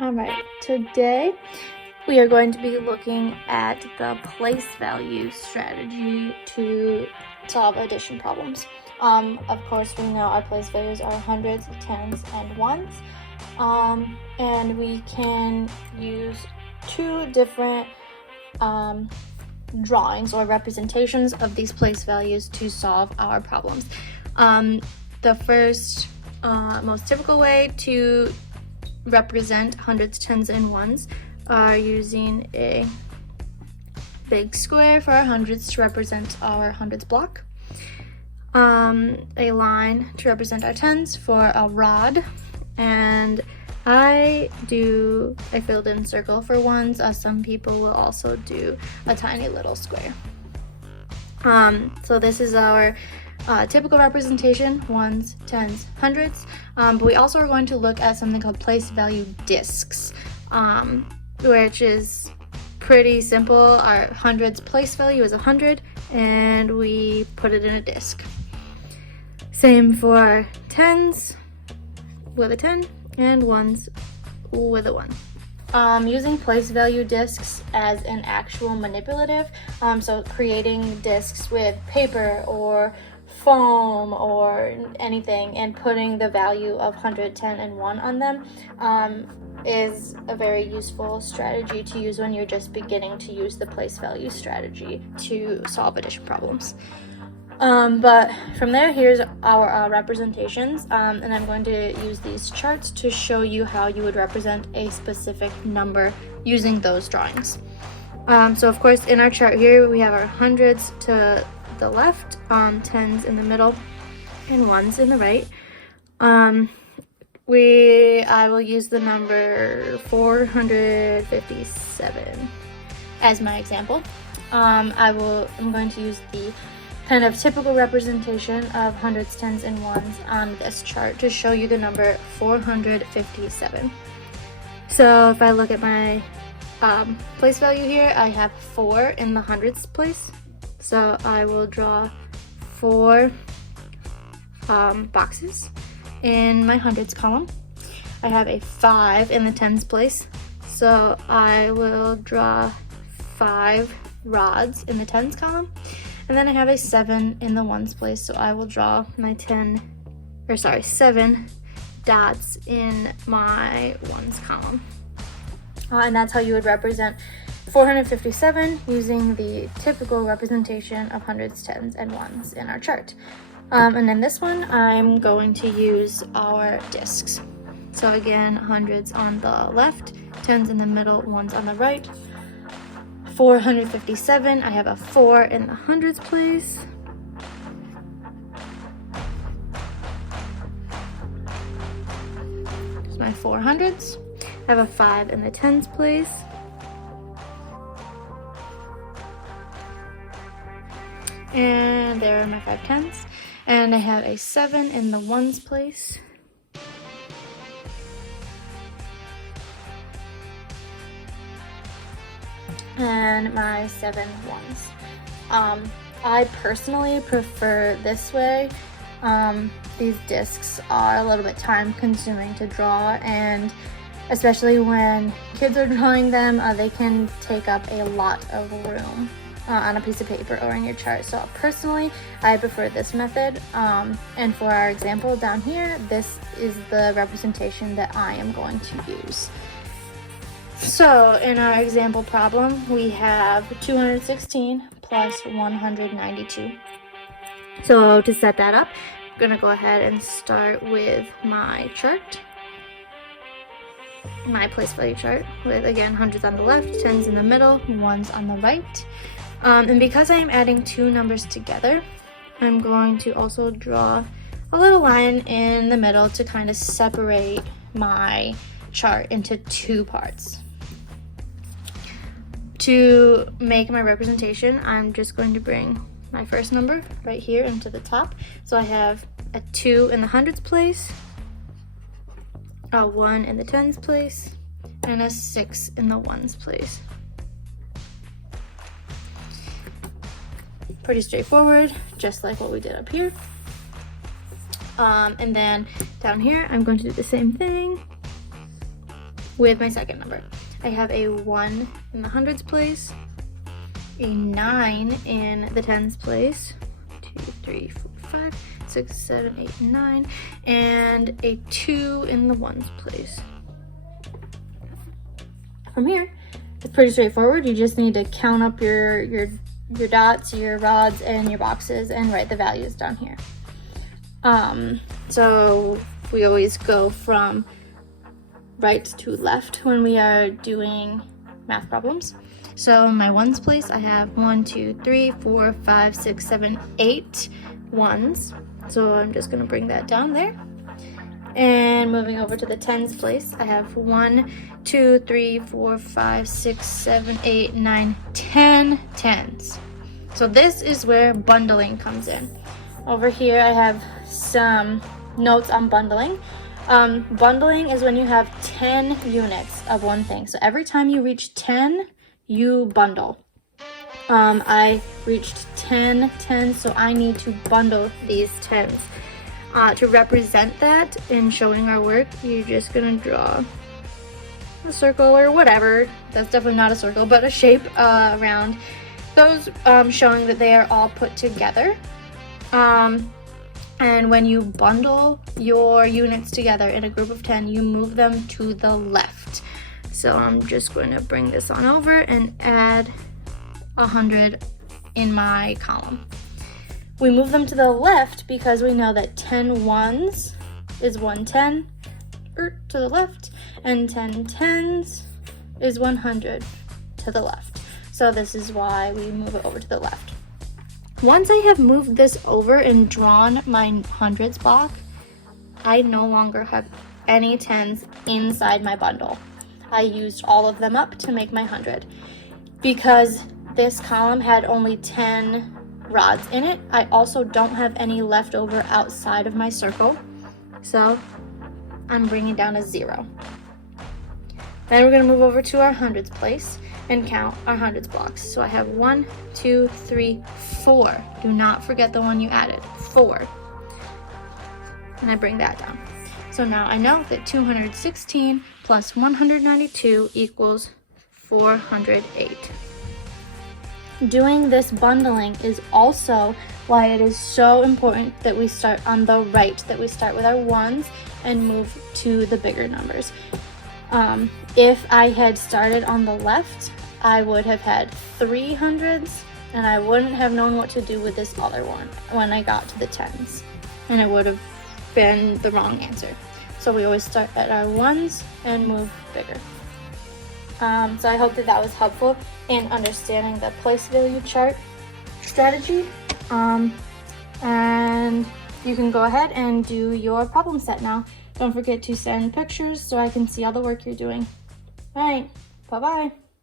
All right, today we are going to be looking at the place value strategy to solve addition problems. Of course, we know our place values are hundreds, tens, and ones. And we can use two different drawings or representations of these place values to solve our problems. The first most typical way to represent hundreds, tens, and ones are using a big square for our hundreds to represent our hundreds block, a line to represent our tens for a rod, and I do a filled in circle for ones. Some people will also do a tiny little square. So this is our typical representation, ones, tens, hundreds, but we also are going to look at something called place value discs, which is pretty simple. Our hundreds place value is 100, and we put it in a disc. Same for tens with a 10, and ones with a 1. Using place value discs as an actual manipulative, so creating discs with paper or foam or anything and putting the value of 100, 10, and 1 on them is a very useful strategy to use when you're just beginning to use the place value strategy to solve addition problems. But from there, here's our representations, and I'm going to use these charts to show you how you would represent a specific number using those drawings. So of course, in our chart here, we have our hundreds to the left, tens in the middle, and ones in the right. I will use the number 457 as my example. I'm going to use the kind of typical representation of hundreds, tens, and ones on this chart to show you the number 457. So if I look at my place value here, I have 4 in the hundreds place. So I will draw 4 boxes in my hundreds column. I have a 5 in the tens place. So I will draw 5 rods in the tens column. And then I have a 7 in the ones place, so I will draw my 7 dots in my ones column. And that's how you would represent 457 using the typical representation of hundreds, tens, and ones in our chart. And in this one, I'm going to use our discs. So again, hundreds on the left, tens in the middle, ones on the right. 457, I have a 4 in the hundreds place. There's my 400s. I have a 5 in the tens place. And there are my 5 tens. And I have a 7 in the ones place. And my 7 ones. I personally prefer this way. These discs are a little bit time consuming to draw, and especially when kids are drawing them, they can take up a lot of room on a piece of paper or in your chart. So personally, I prefer this method. And for our example down here, this is the representation that I am going to use. So in our example problem, we have 216 plus 192. So to set that up, I'm going to go ahead and start with my chart. My place value chart with, again, hundreds on the left, tens in the middle, ones on the right. And because I am adding 2 numbers together, I'm going to also draw a little line in the middle to kind of separate my chart into 2 parts. To make my representation, I'm just going to bring my first number right here into the top. So I have a 2 in the hundreds place, a 1 in the tens place, and a 6 in the ones place. Pretty straightforward, just like what we did up here. And then down here, I'm going to do the same thing. with my second number. I have a 1 in the hundreds place, a 9 in the tens place, 2, 3, 4, 5, 6, 7, 8, 9, and a 2 in the ones place. From here, it's pretty straightforward. You just need to count up your dots, your rods, and your boxes and write the values down here. So we always go from right to left when we are doing math problems. So in my ones place, I have 1, 2, 3, 4, 5, 6, 7, 8 ones. So I'm just gonna bring that down there. And moving over to the tens place, I have 1, 2, 3, 4, 5, 6, 7, 8, 9, 10 tens. So this is where bundling comes in. Over here I have some notes on bundling. Bundling is when you have 10 units of one thing. So every time you reach 10, you bundle. I reached 10 tens, so I need to bundle these tens. To represent that in showing our work, you're just gonna draw a circle or whatever. That's definitely not a circle, but a shape around those, showing that they are all put together. And when you bundle your units together in a group of 10, you move them to the left. So I'm just going to bring this on over and add 100 in my column. We move them to the left because we know that 10 ones is 110 to the left, and 10 tens is 100 to the left. So this is why we move it over to the left. Once I have moved this over and drawn my hundreds block, I no longer have any tens inside my bundle. I used all of them up to make my 100. Because this column had only 10 rods in it, I also don't have any left over outside of my circle. So I'm bringing down a 0. Then we're going to move over to our hundreds place and count our hundreds blocks. So I have 1, 2, 3, 4. Do not forget the one you added, 4. And I bring that down. So now I know that 216 plus 192 equals 408. Doing this bundling is also why it is so important that we start on the right, that we start with our ones and move to the bigger numbers. If I had started on the left, I would have had 300s, and I wouldn't have known what to do with this other one when I got to the tens, and it would have been the wrong answer. So we always start at our ones and move bigger. So I hope that was helpful in understanding the place value chart strategy. And you can go ahead and do your problem set now. Don't forget to send pictures so I can see all the work you're doing. All right, bye-bye.